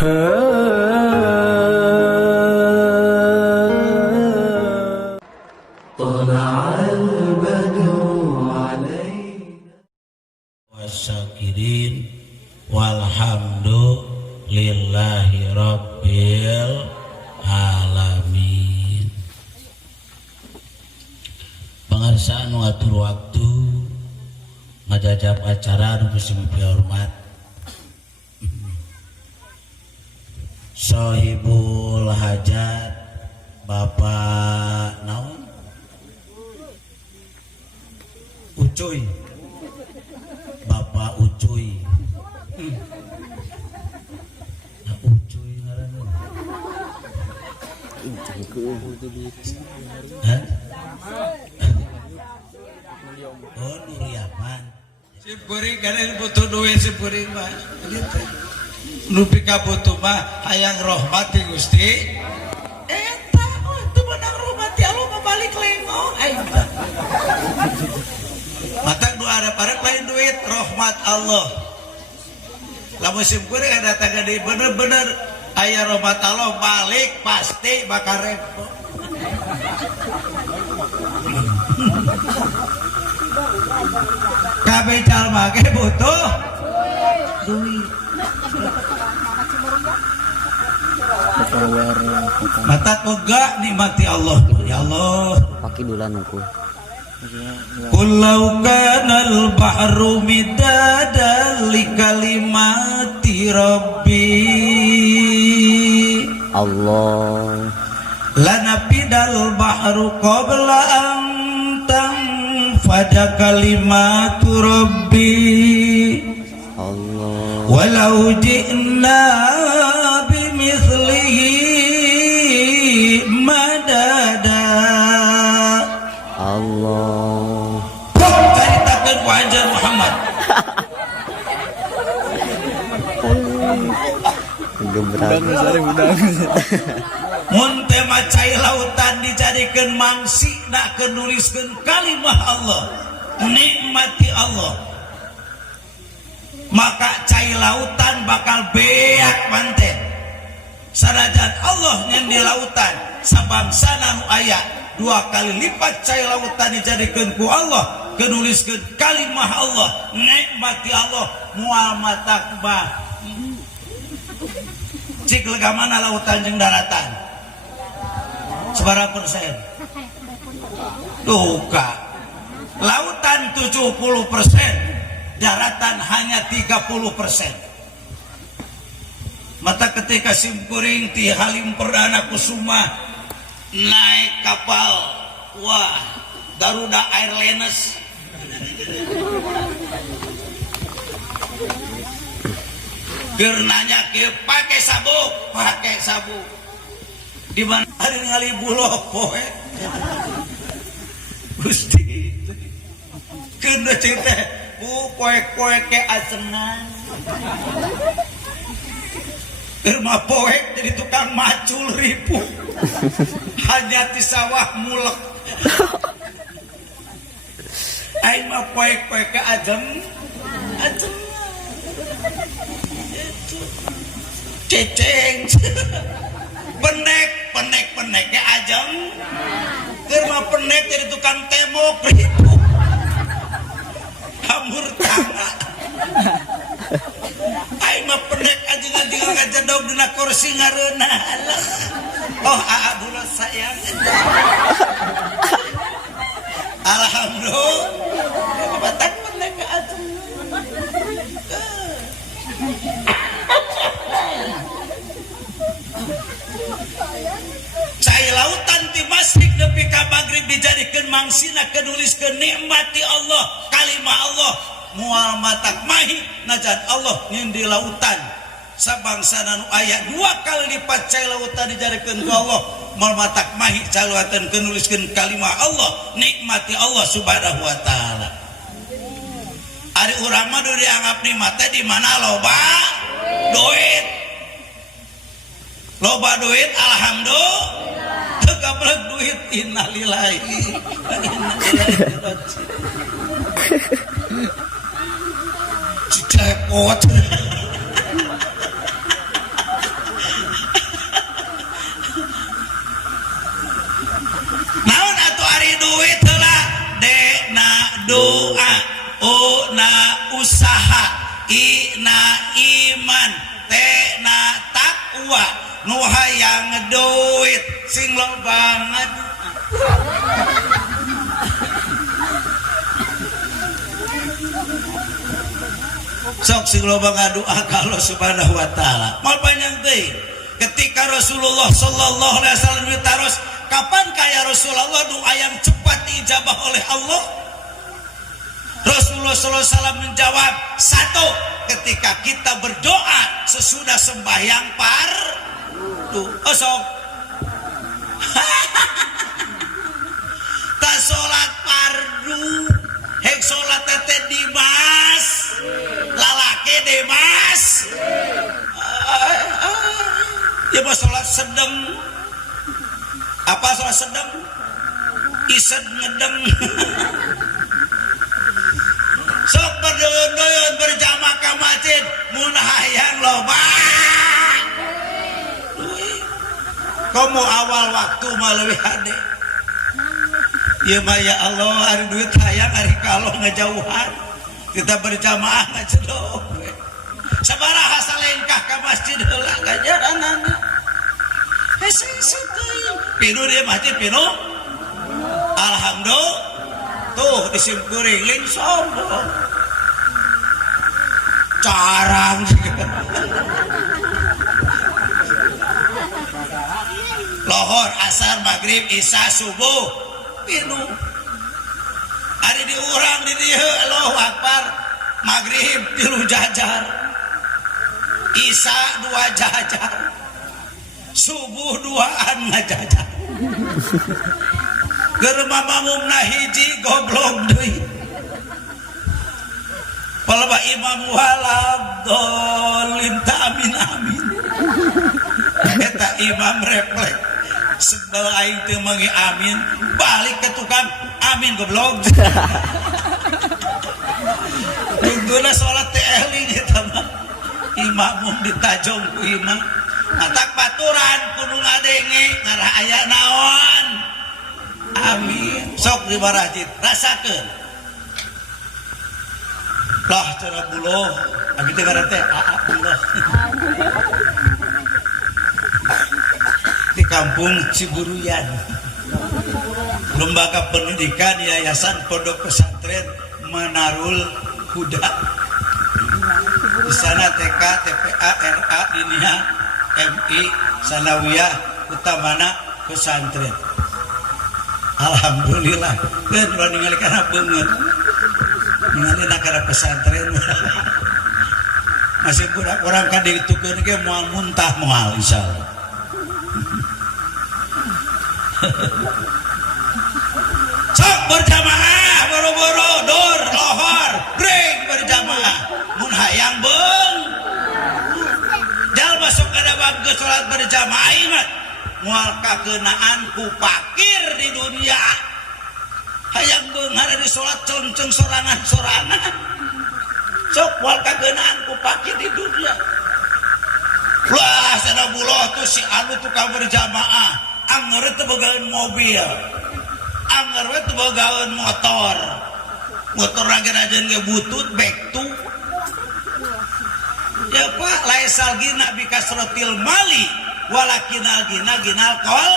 طلع البدر علينا wasyakirin walhamdulillahi rabbil alamin. Pengarsaan ngatur waktu ngajajab acara nu geus hormat Sohibul Hajat Bapak naon Ucuy, Bapak Ucuy. Nah, Ucuy ngaranna. Hah? Oh, Nuriapan. Si Puring kan butuh duit si Puring mah. Nu pika butuh mah hayang rahmati Gusti. Eta teu menang rahmati Allah mah balik lengo. Aida. Mata nu arep-arep lain duit rahmat Allah. Lamun si Puring datang ka dieu bener-bener aya rahmat Allah balik pasti bakal repot. Kabeh jalma ge butuh duit. Mata toga nikmati Allah. Ya Allah. Pakai dulan aku. Kullau kanal bahru midada li kalimati rabbi. Allah. Lanafidal bahru qabla an tanfada kalimatu rabbi. Allah. Walau ji'na bimithlihi madada. Allah. Caritakeun ku anjeun Muhammad. Gebrak. Mun teh macai lautan dijadikeun mangsina kenuliskeun kalimah Allah, nikmati Allah. Maka cai lautan bakal beak manten. Sanajan Allah yang di lautan sabangsana nu aya 2 kali lipat cai lautan dijadikeun ku Allah, kenuliskeun kalimah Allah, nikmati Allah, moal matak bah. Cik legamana lautan jeung daratan. Seberapa persen? Tuh kak, lautan 70%, daratan hanya 30%. Mata ketika simkuring ti Halim Perdana Kusuma naik kapal, wah Garuda Airlines. Gernanya ke pakai sabuk. Di mana ada ngali bulog poe. Gusti. Kena cerita, poe ke asengan. Irma poe jadi tukang macul ripu. Hanya di sawah mulek. Aing mah poe ke ajem. Ceceng. Penek ya ajeng. Germa penek jadi tukang tembok ribu. Hamur tangga. Aing mah penek anjing ngajadog dina kursi ngareuna. Oh abula sayang. Alhamdulillah. Batak penek ke ajeng. Cai lautan ti masrik nepi ka magrib dijadikeun mangsina kenuliskeun nikmati Allah, kalimah Allah, moal matak mahi najan Allah nyeun di lautan. Sabangsana nu aya 2 kali lipat cai lautan dijadikeun ku Allah, moal matak mahi caluatan kenuliskeun kalimah Allah, nikmati Allah subhanahu wa taala. Ari urang mah dianggap nikmat teh di mana loba duit. Loba duit alhamdulillah. Kegabrek duit innalillahi wa inna ilaihi raji'un. Cepot. nu hayang duit sing loba ngadu. Sok sing loba ngadoa ka Allah Subhanahu wa taala. Moal panjang teuing. Ketika Rasulullah sallallahu alaihi wasallam ditaros, kapan kaya Rasulullah doa yang cepat diijabah oleh Allah? Rasulullah sallallahu alaihi wasallam menjawab, satu, ketika kita berdoa sesudah sembahyang fardu. Sok ta salat fardu, hek salat teh di mas, lalaki di mas. Ya mah sholat sedeng. Apa sholat sedeng? Ised ngedeng. Sok berdoyon berjamaah ke masjid mun hayang loba. Kamu awal waktu mah leuwih hade. Ieu mah ya Allah ari duit hayang ari kalau ngejauhan. Kita berjamaah ngajero. Sabaraha salengkah ka masjid heula gajaranana. Hese teuing. Pinu dia masjid pinu. Alhamdulillah. Tuh disim kuring ling sombong. Carang. Lohor, asar, maghrib, isya, subuh. Pinu. Ari diurang di dieu Allahu Akbar. Maghrib 3 jajar. Isya 2 jajar, subuh 2an ngajajar. Keur mamamumna hiji goblok deui. Palaba imam walad dolim ta amin amin. Eta imam refleks sebel aing teu mangi amin, balik ke tukang amin goblok. Tungguna salat teh eling eta mah. Imamum ditajong ku imam matak baturan kudu ngadenge ngarah aya naon. Amin. Sok di barajit rasakeun lah cara buloh abi teh ngaran teh aa buloh di kampung Ciburuyan. Lembaga pendidikan Yayasan Pondok Pesantren Menarul Huda. Di sana TK, TPA, RA, Dinia, MI, Sanawiyah, utamana pesantren. Alhamdulillah. Dan ulah ningali kana beungeut. Ningali kana pesantren. Masih budak orang ka ditukeun ge moal muntah moal insyaallah. Sok berjamaah boro-boro dur lohor breng berjamaah mun hayang beung jalma sok kada bagus salat berjamaah ingat moal kakeunaan ku fakir di dunia hayang beung hade di salat cengceng sorangan-sorangan sok moal kakeunaan ku fakir di dunia. Lah sana buloh tuh si anu tukang berjamaah anger teu begaeun mobil anger we teu begaeun motor ragen-ragen ge butut back to ya Pak laisal gina bi kasratil mali walakinal gina ginal kol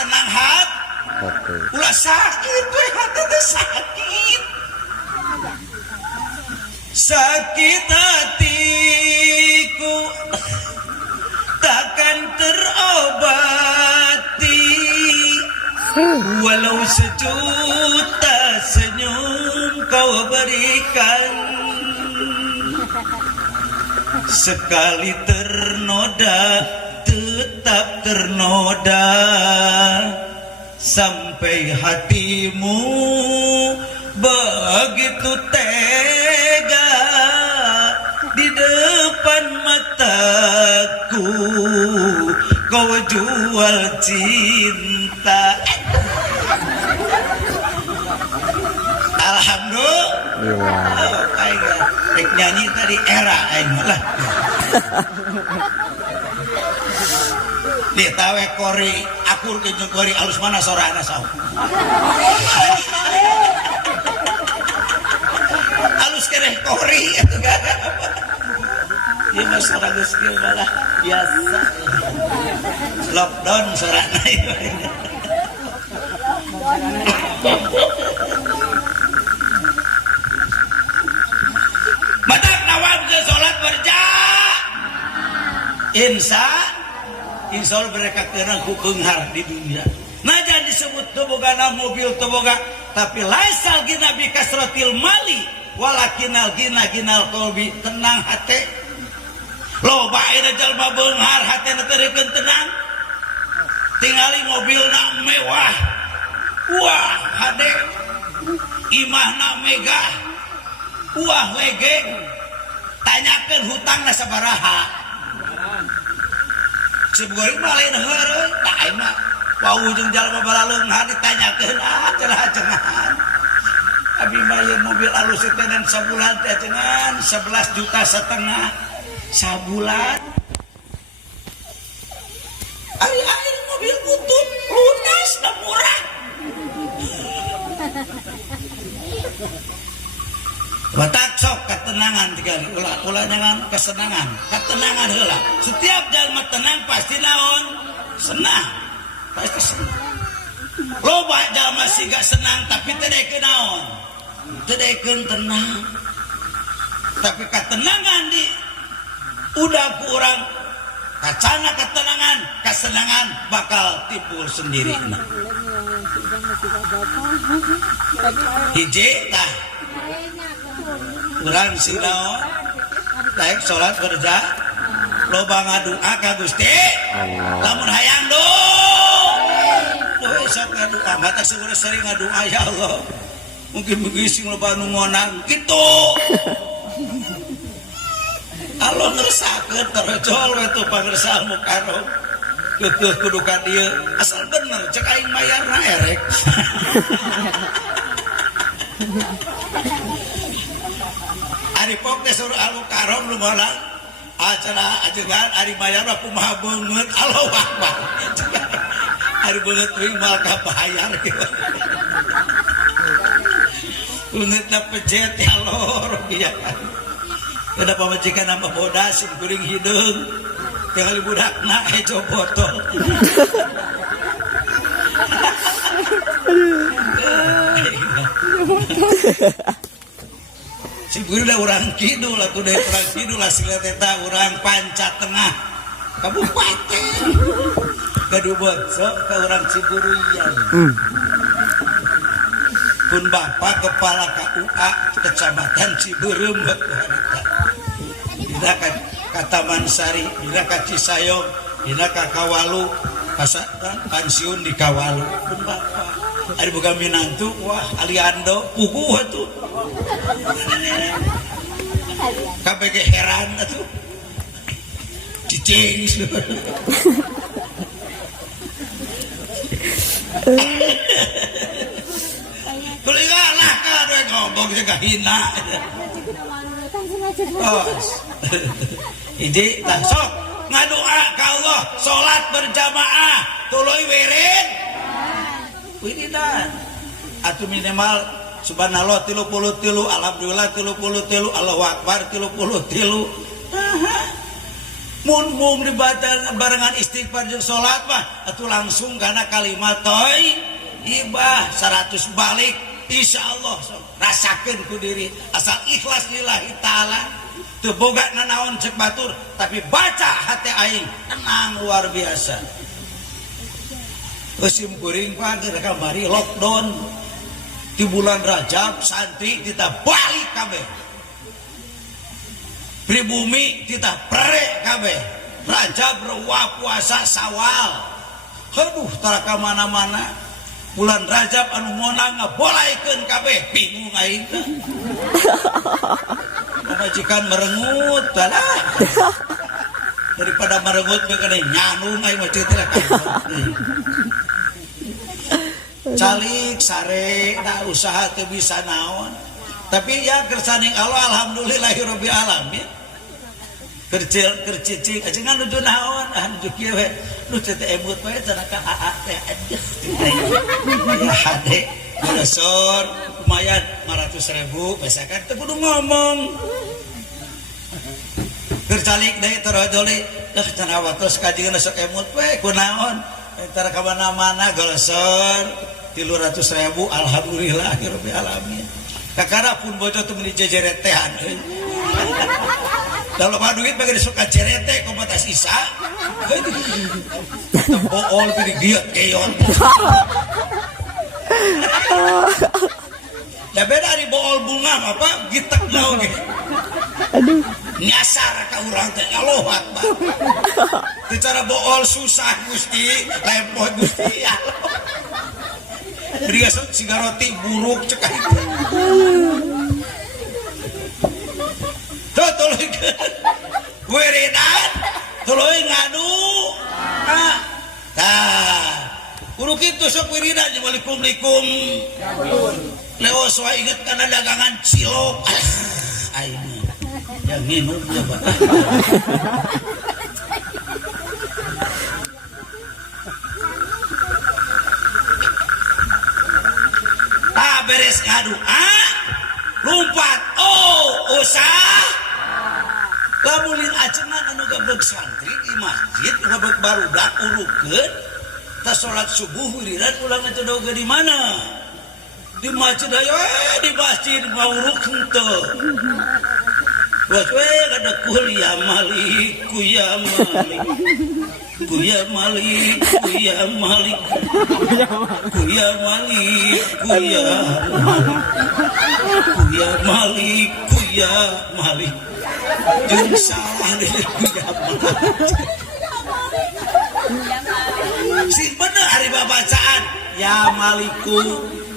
tenang hat ulah sakit we hati teh sakit hatiku takkan terobati walau sejuta senyum kau berikan sekali ternoda tetap ternoda sampai hatimu begitu tega di depan mataku kau jual cinta. Alhamdulillah. Rek nyanyi tadi era aing lah. Di tawe kori akur ke kori alus mana sorana saw. Alus kereh kori itu kan. Ieu mah sareng skill malah biasa. Lockdown sorana ieu. Badak nawab ke salat berjamaah. Insya Allah mereka kena kubenghar di dunia. Najan disebut tebogana mobil teboga, tapi laisal gina bi kasratil mali, walakinal gina ginal qalbi, tenang hati. Loba ayeuna jalma beunghar hatena teu reukeun tenang. Tingali mobilna mewah. Wah, hade. Imahna megah. Wah, legeng. Tanyakeun hutangna sabaraha. Cibugori mah lain heureun, tah aing mah wau jeung jalma balaleunghan ditanyakeun cenah-cenah. Abi mah ieu mobil alus teh dan sabulan teh cenah 11,5 juta sabulan. Ari aing mobil butut lunas da murah. Batak sok ketenangan tigali ulah jangan kesenangan, ketenangan heula. Setiap jalma tenang pasti naon? Senang. Pasti senang. Loba jalma siga senang tapi teu daekeun naon? Teu daekeun tenang. Tapi ketenangan di udah ku urang kacana ketenangan, kesenangan bakal timbul sendiri. Hiji tah urang sinaon daek salat kerja loba ngadua ka Gusti lamun hayang duh sok ngadua mata sering ngadua ya Allah mungkin begising loba nu ngonang kitu Allah ngeresakeun terjol we tu pangersaan mukarram keukeut kudu ka dieu asal bener cek aing mayarna erek. Ari pok teh suruh al-mukarram nu ngolang acara ajengan ari bayar mah kumaha beungeut Allahu Akbar. Ari beungeut teuing moal kabayar kieu. Beungeutna pejet ya lor biya. Kada pamajikan nama bodas kuring hideung. Tinggal budakna hejo botol. Si guru dah orang kidul, aku dari orang kidul hasil teta orang panca tengah kabupaten kedubot sok ke orang Ciburian. Pun bapak kepala KUA kecamatan Ciberem tidak ke Taman Sari, tidak ke Cisayong, tidak ke Kawalu, pensiun di Kawalu. Pun bapak ada buka minantu, wah aliando puguh tuh. KPG heran tuh. Cicing. Kuligalah ka doy ngomong jaga hina. Oh. Ini sok ngadua ka Allah, salat berjamaah, tuluy wirid. Wiridan atuh minimal subhanallah 33, alhamdulillah 33, Allahu Akbar 33. Mun dibaca barengan istighfar jeung salat mah atuh langsung kana kalimat thayyibah 100 balik insyaallah rasakeun ku diri asal ikhlas lillahi taala teu boga nanaon cek batur tapi baca hati aing tenang luar biasa. Musim kuring pagi kamari lockdown di bulan Rajab santri kita balik kabeh pribumi kita prere kabeh Rajab rewah puasa Sawal aduh tara ka mana-mana bulan Rajab anu monang ngabolaikeun kabeh bingung aing majikan merengut lah daripada merengut kena nyanung aing mah teu teh calik sare da usaha teu bisa naon tapi ya kersaning Allah alhamdulillahirabbil alamin kercicing ajengan nuju naon nuju kieu we nu teh emut we cenah ka aa teh aduh ya hade beresor lumayan 500.000 misalkan teu kudu ngomong Kercalik deui terojoli dah cenah watos kajian sok emut we kunaon entar ka mana-mana golosor 300.000 alhamdulillah rabbil alamin kakara pun bojo teu meuni jejeretehan euy kalau mah duit bagi suka cerete ku batas isa bool di giat keyon da beda di bool bunga apa gitek naon ge aduh nyasar ka urang teh Allahu Akbar teu cara bool susah Gusti lempoh Gusti Allah dia sigaroti buruk cekah itu tolong wiridan tolong ngadu uruk itu sok wiridan Assalamualaikum leos wa inget kana dagangan cilok aing yang minum ya Pak beres ngadu lumpat usah lamunin ajengan anu gablek santri di masjid gablek barudak urukeun tas salat subuh wiridan ulang itu doge di mana di masjid ayo di masjid nguruk henteu bos we kada kuliah malik kuya malik kuya malik kuya malik kuya malik kuya malik kuya malik kuya malik jeung salah deh kuya malik si bener hari babacaan ya maliku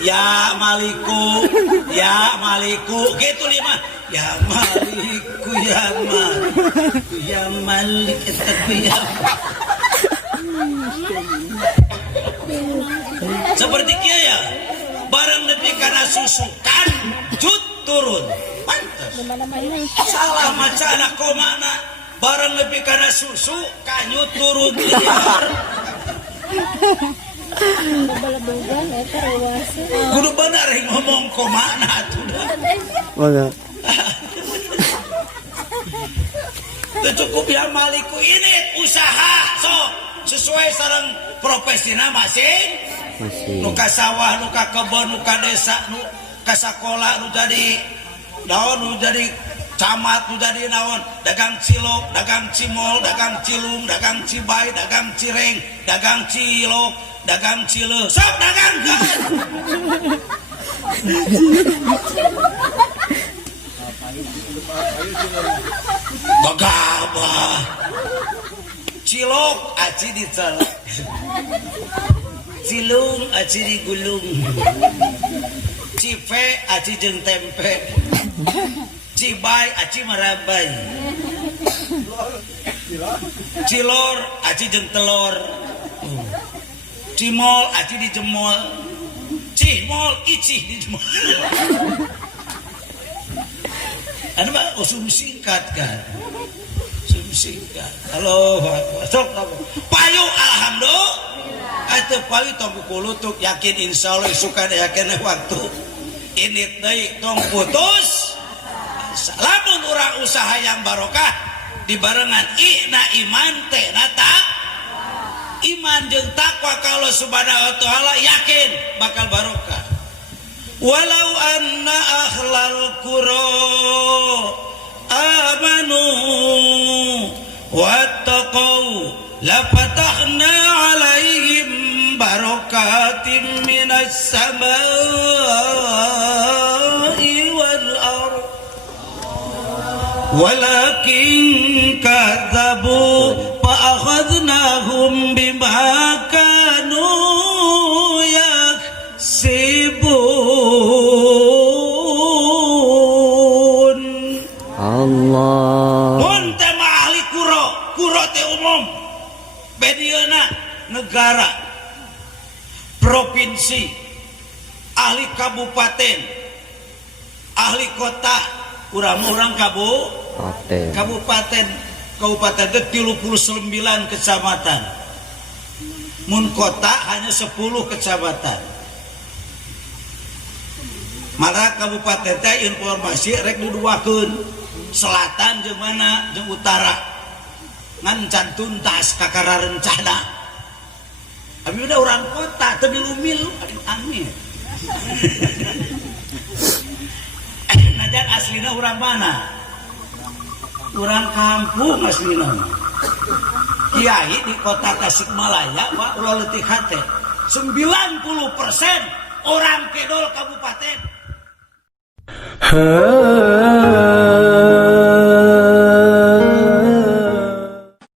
ya maliku ya maliku gitu lima ya maliku ya maliku ya malik ya seperti kia ya barang nepi karena susukan jut turun pantas salah macana komana barang nepi karena susu kanyut turun liar kudu benar ngomong komana tuh dah cukup ya maliku ini usaha so sesuai sareng profesina masing nu ka sawah nu ka kebon nu ka desa nu ka sakola nu jadi naon nu jadi camat nu jadi naon dagang cilok dagang cimol dagang cilung dagang cibay dagang cireng dagang cilok dagang cileuh sok dagang kan bagabah cilok aci dicelak cilung aci digulung cipe aci jeung tempe cibay aci marabai cilor aci jeung telur cimol aci dijemol cimol icih dijemol ada mah usum singkat kan usum singkat halo sok payu alhamdulillah atuh payu tong kulutuk yakin insyaallah suka yakin waktu ini deui tong putus lamun urang usaha yang barokah dibarengan ina iman teh nata iman jeung takwa ka Allah Subhanahu wa taala yakin bakal barokah walau anna ahlal qura amanu wattaqau la fatahna alaihim barakatim minas samai wal ardh walakin kadzabu fa akhadnahum bima kanu yaksibun Allah mun teh ahli kuro teh umum bedieuna negara provinsi ahli kabupaten ahli kota urang-urang kabupaten ke 39 kecamatan mun kota hanya 10 kecamatan malah kabupaten teh informasi rek diduakeun selatan jeung mana jeung utara ngan can tuntas kakara rencana. Abi udah orang kota teu milu-milu aneh. Najan aslina urang mana? Urang kampung aslina. Kiai di kota Tasikmalaya Pak ulah leutik hate 90% orang kedol kabupaten.